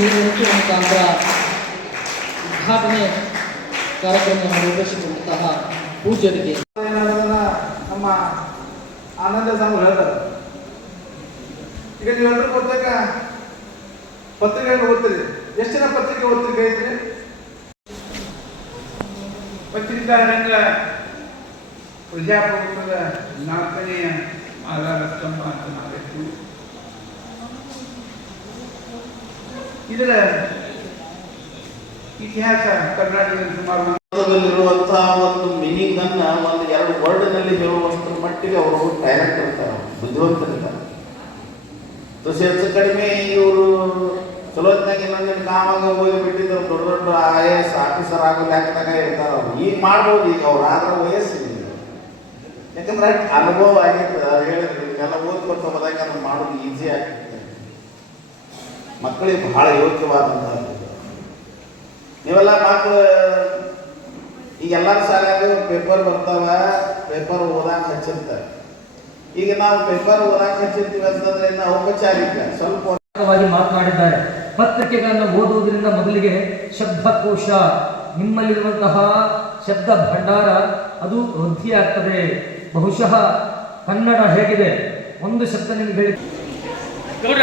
ನೀರು ಮುಖಾಂತರ ಉದ್ಘಾಟನೆ ಕಾರ್ಯಕ್ರಮವನ್ನು ನಿರ್ವಹಿಸಿಕೊಂಡಂತಹ ಪೂಜ್ಯರಿಗೆ ನಮ್ಮ ಆನಂದ ಸ್ವಾಮಿ ಹೇಳ್ತಾರೆ. ಈಗ ನೀವೆಲ್ಲರೂ ಗೊತ್ತಾಗ ಪತ್ರಿಕೆಯನ್ನು ಓದ್ತೀರಿ. ಎಷ್ಟು ಜನ ಪತ್ರಿಕೆ ಓದ್ತಿಗೆ ಐತ್ರಿ? ಪತ್ರಿಕಾ ರಂಗ ಪ್ರಜಾಪ್ರಭುತ್ವದ 4ನೆಯ ಆಧಾರ ಸ್ತಂಭ ಅಂತ ನಾವಿತ್ತು. ಇದರ ಇತಿಹಾಸ ಕರ್ನಾಟಕದಲ್ಲಿ ಸುಮಾರು ಇರುವಂತಹ ಒಂದು ಮೀನಿಂಗ್ ಅನ್ನ ಒಂದು 2 ವರ್ಡ್ನಲ್ಲಿ ಹೇಳುವಷ್ಟರ ಮಟ್ಟಿಗೆ ಅವರು ಟ್ಯಾಲೆಂಟ್ ಇರ್ತಾರೆ, ಬುದ್ಧಿವಂತರಿದ್ದಾರೆ. ಹೆಚ್ಚು ಕಡಿಮೆ ಇವರು ಚಲೋತ್ನಾಗ ಇನ್ನೊಂದಿನ ಕಾಮಾಗ ಹೋಗಿ ಬಿಟ್ಟಿದ್ರು, ದೊಡ್ಡ ದೊಡ್ಡ IAS ಆಫೀಸರ್ ಆಗೋ ಲೆಕ್ಕದಾಗ ಇರ್ತಾರೆ. ಅವ್ರು ಈಗ ಮಾಡ್ಬೋದು, ಈಗ ಅವ್ರು ಆದ್ರೆ ವಯಸ್ಸಿಲ್ಲ. ಯಾಕಂದ್ರೆ ಅನುಭವ ಆಗಿರ್ತದೆ. ಅವ್ರು ಹೇಳಿದ್ರು ಇದೆಲ್ಲ ಓದ್ಕೊತ ಹೋದಾಗ ಅದನ್ನು ಮಾಡೋದು ಈಸಿ ಆಗ್ತದೆ. ಮಕ್ಕಳಿಗೆ ಬಹಳ ಯೋಗ್ಯವಾದಂತಹ ನೀವೆಲ್ಲ ಮಕ್ಕಳು ಈಗ ಎಲ್ಲರ ಶಾಲೆಯಾಗ ಪೇಪರ್ ಬರ್ತಾವ, ಪೇಪರ್ ಓದಾಕ ಹಚ್ಚಿರ್ತಾರೆ. ಈಗ ನಾವು ಪೇಪರ್ ಓದಾಕ ಹಚ್ಚಿರ್ತೀವಿ ಅಂತಂದ್ರೆ ಇನ್ನು ಔಪಚಾರಿಕ ಸ್ವಲ್ಪ ಮಾತನಾಡಿದ್ದಾರೆ. ಪತ್ರಿಕೆಗಳನ್ನು ಓದುವುದರಿಂದ ಮೊದಲಿಗೆ ಶಬ್ದಕೋಶ, ನಿಮ್ಮಲ್ಲಿರುವಂತಹ ಶಬ್ದ ಭಂಡಾರ ಅದು ವೃದ್ಧಿಯಾಗ್ತದೆ. ಬಹುಶಃ ಕನ್ನಡ ಹೇಗಿದೆ, ಒಂದು ಶಬ್ದ ನಿಮ್ಗೆ ಹೇಳಿ